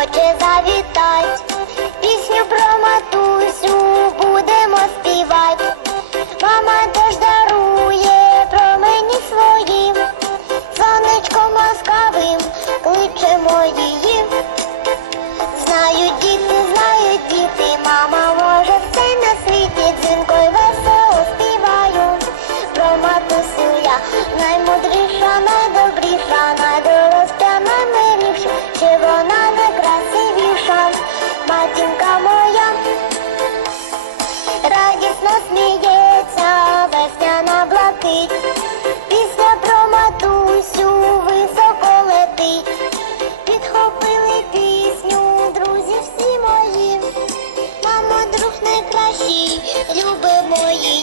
хоче завітать, пісню про матусю будемо співати, Мама теж дарує про мені своїм, сонечком ласкавим кличемо її. Знають діти, знають діти, мама може все на світі, дзвінкою весело співаю. Про матусю я наймудріша найда. Любимо її.